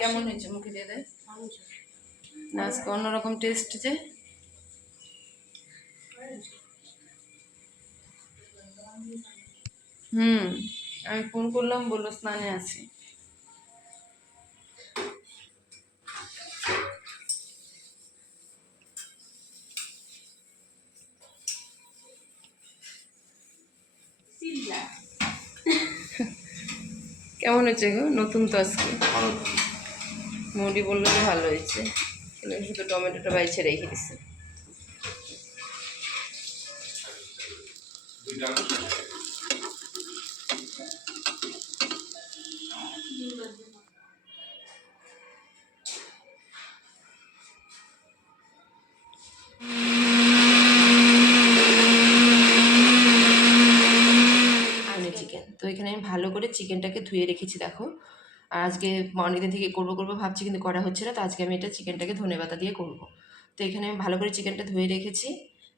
কেমন হয়েছে মুখে দিয়ে দেয় না আজকে অন্যরকম টেস্ট যে আমি ফোন করলাম বললো স্নানে আছি কেমন হয়েছে গো নতুন তো আজকে মুড়ি বললো যে ভালো হয়েছে শুধু টমেটোটা বাইছে রেখে দিচ্ছে চিকেন তো এখানে আমি ভালো করে চিকেনটাকে ধুয়ে রেখেছি দেখো আর আজকে অনেকদিন থেকে করবো ভাবছি কিন্তু করা হচ্ছে না তো আজকে আমি এটা চিকেনটাকে ধনেপাতা দিয়ে করব তো এখানে আমি ভালো করে চিকেনটা ধুয়ে রেখেছি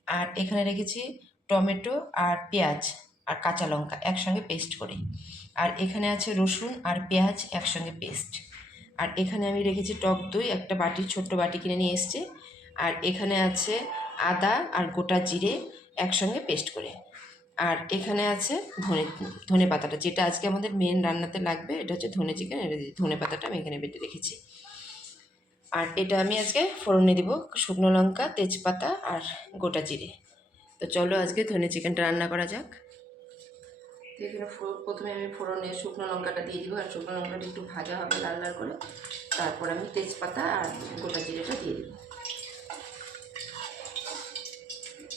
আর এখানে রেখেছি টমেটো আর পেঁয়াজ আর কাঁচা লঙ্কা একসঙ্গে পেস্ট করে আর এখানে আছে রসুন আর পেঁয়াজ একসঙ্গে পেস্ট আর এখানে আমি রেখেছি টক দই একটা বাটি ছোট্ট বাটি কিনে নিয়ে এসেছি আর এখানে আছে আদা আর গোটা জিরে একসঙ্গে পেস্ট করে আর এখানে আছে ধনে পাতাটা যেটা আজকে আমাদের মেন রান্নাতে লাগবে এটা হচ্ছে ধনে চিকেন এটা ধনে পাতাটা আমি এখানে বেটে রেখেছি আর এটা আমি আজকে ফোড়নে দিব শুকনো লঙ্কা তেজপাতা আর গোটা জিরে তো চলো আজকে ধনে চিকেনটা রান্না করা যাক তো এখানে প্রথমে আমি ফোড়নে শুকনো লঙ্কাটা দিয়ে দিব আর শুকনো লঙ্কাটা একটু ভাজা হবে লাল লাল করে তারপর আমি তেজপাতা আর গোটা জিরেটা দিয়ে দিব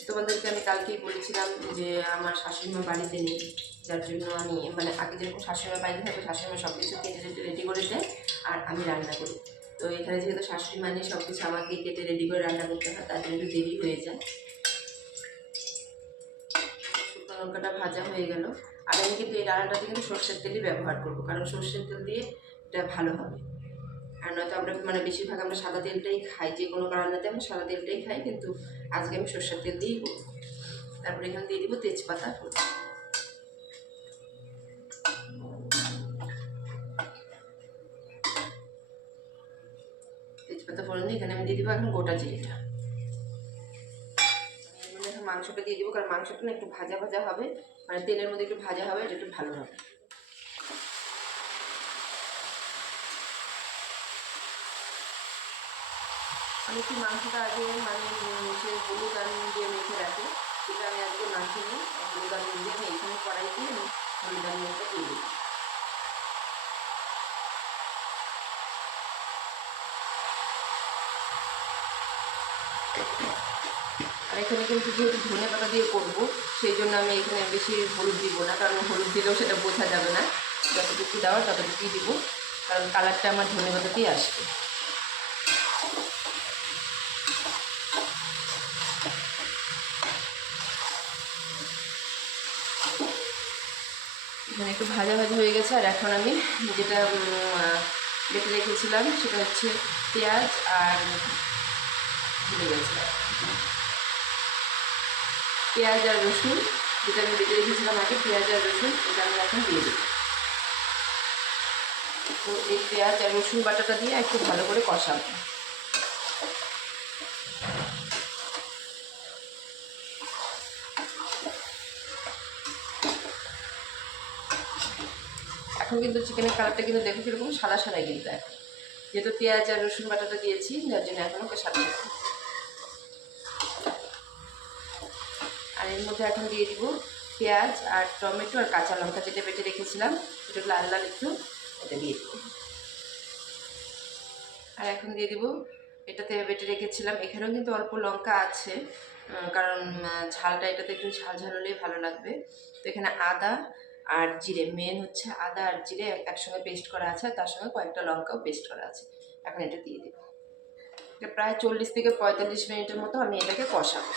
তোমাদেরকে আমি কালকেই বলেছিলাম যে আমার শাশুড়িমা বাড়িতে নেই যার জন্য আমি মানে আগে যেরকম শাশুড়িমা বাড়িতে থাকবে শাশুড়িমা সব কিছু কেটে রেডি করে দেয় আর আমি রান্না করি তো এখানে যেহেতু শাশুড়ি মানে সব কিছু আমাকে কেটে রেডি করে রান্না করতে হয় তার জন্য একটু দেরি হয়ে যায় শুকনো লঙ্কাটা ভাজা হয়ে গেল আর আমি কিন্তু এই রান্নাটাতে কিন্তু সর্ষের তেলই ব্যবহার করবো কারণ সর্ষের তেল দিয়ে এটা ভালো হবে আর নয়তো আমরা মানে বেশিরভাগ আমরা সাদা তেলটাই খাই যে কোনো রান্নাতে আমরা সাদা তেলটাই খাই কিন্তু আজকে আমি সর্ষের তেল দিয়েই করবো তারপরে এখানে দিয়ে দিব তেজপাতা তেজপাতা ফোড়ন দিয়ে এখানে আমি দিয়ে দিব এখন গোটা জিরেটা মানে এখন মাংসটা দিয়ে দিব কারণ মাংসটা না একটু ভাজা ভাজা হবে মানে তেলের মধ্যে একটু ভাজা হবে এটা একটু ভালো হবে আমি কি মাংসটা আগে মানে সে হলুদ আর নুন দিয়ে মেখে রাখি সেটা আমি আজকে মাখিনি হলুদ আর নুন দিয়ে আমি এখানে কড়াইতে আমি হলুদ আর নুনটা দিয়ে দিই আর এখানে কিন্তু যেহেতু ধনে পাতা দিয়ে করবো সেই জন্য আমি এখানে বেশি হলুদ দিব না কারণ হলুদ দিলেও সেটা বোঝা যাবে না যতটুকু দেওয়ার ততটুকুই দিব কারণ কালারটা আমার ধনে পাতাতেই আসবে এখানে একটু ভাজা ভাজা হয়ে গেছে আর এখন আমি যেটা বেটে রেখেছিলাম সেটা হচ্ছে পেঁয়াজ আর ভুলে গেছিলাম পেঁয়াজ আর রসুন যেটা আমি বেটে রেখেছিলাম আগে পেঁয়াজ আর রসুন এটা আমি এখন দিয়ে দেবো তো এই পেঁয়াজ আর রসুন বাটাটা দিয়ে একটু ভালো করে কষাবো এখন কিন্তু চিকেনের কালারটা কিন্তু দেখো কিরকম সাদা সাদা কিন্তু এখন যেহেতু পেঁয়াজ আর রসুন বাটাটা দিয়েছি যার জন্য এখন ওকে সাদা আর এর মধ্যে এখন দিয়ে দিব পেঁয়াজ আর টমেটো আর কাঁচা লঙ্কা যেটা বেটে রেখেছিলাম সেটা লাল লাল একটু এটা দিয়ে দিব আর এখন দিয়ে দিব এটাতে বেটে রেখেছিলাম এখানেও কিন্তু অল্প লঙ্কা আছে কারণ ঝালটা এটাতে একটু ঝাল ঝাল হলেই ভালো লাগবে তো এখানে আদা আর জিরে মেন হচ্ছে আদা আর জিরে একসঙ্গে পেস্ট করা আছে তার সঙ্গে কয়েকটা লঙ্কাও পেস্ট করা আছে এখন এটা দিয়ে দেব এটা প্রায় 40 থেকে 45 মিনিটের মতো আমি এটাকে কষাবো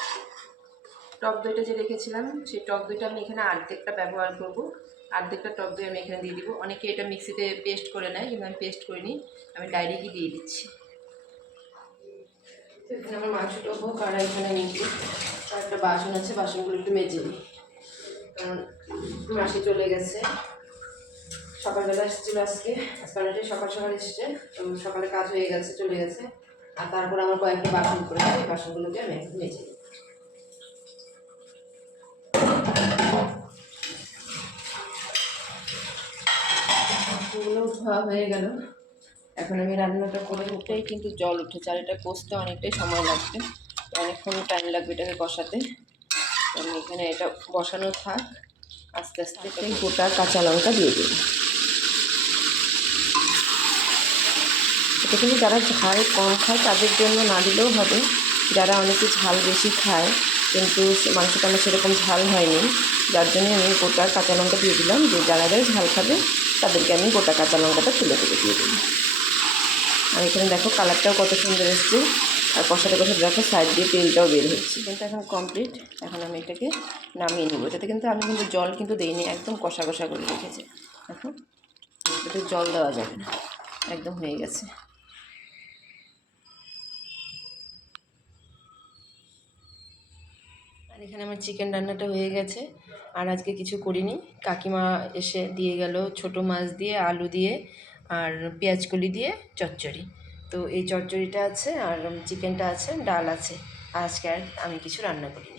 টক দইটা যে রেখেছিলাম সেই টক দইটা আমি এখানে অর্ধেকটা ব্যবহার করব অর্ধেকটা টক দই আমি এখানে দিয়ে দিব অনেকে এটা মিক্সিতে পেস্ট করে নেয় কিন্তু আমি পেস্ট করিনি আমি ডাইরেক্টই দিয়ে দিচ্ছি এখানে আমার মাংসটা হোক আর এখানে কয়েকটা বাসন আছে বাসনগুলো একটু মেজে নিই কারণ মাসি চলে গেছে সকালবেলা এসেছিলো আজকে অনেকটাই সকাল সকাল এসেছে, তো সকালে কাজ হয়ে গেছে, চলে গেছে। আর তারপর আমার কয়েকটা বাসন পড়েছে, এই বাসনগুলোকে আমি এখন মেজে নিই। বাসনগুলো ধোয়া হয়ে গেল, এখন আমি রান্নাটা করে উঠেই কিন্তু জল উঠেছে, আর এটা কষতে অনেকটাই সময় লাগবে, অনেকক্ষণ টাইম লাগবে এটাকে কষাতে। আমি এখানে এটা বসানো থাক, আস্তে আস্তে গোটা কাঁচা লঙ্কা দিয়ে দেব। এটা কিন্তু যারা ঝাল কম খায় তাদের জন্য না দিলেও হবে, যারা অনেকে ঝাল বেশি খায় কিন্তু মাংসটা আমার সেরকম ঝাল হয়নি, যার জন্য আমি গোটা কাঁচা লঙ্কা দিয়ে দিলাম। যে যারা যারা ঝাল খাবে তাদেরকে আমি গোটা কাঁচা লঙ্কাটা তুলে তুলে দিয়ে দেবো। আর এখানে দেখো কালারটাও কত সুন্দর এসছে, আর কষাতে কষাতে দেখো সাইড দিয়ে তেলটাও বের হচ্ছে। কিন্তু এখন কমপ্লিট, এখন আমি এটাকে নামিয়ে নেবো। এটাতে কিন্তু আমি কিন্তু জল কিন্তু দিইনি, একদম কষা কষা করে রেখেছি। দেখো এতে জল দেওয়া যাবে না, একদম হয়ে গেছে। আর এখানে আমার চিকেন রান্নাটা হয়ে গেছে, আর আজকে কিছু করিনি। কাকিমা এসে দিয়ে গেল ছোট মাছ দিয়ে, আলু দিয়ে আর পেঁয়াজকলি দিয়ে চচ্চড়ি। তো এই চচ্চড়িটা আছে আর চিকেনটা আছে, ডাল আছে। আজকে আর আমি কিছু রান্না করিনি।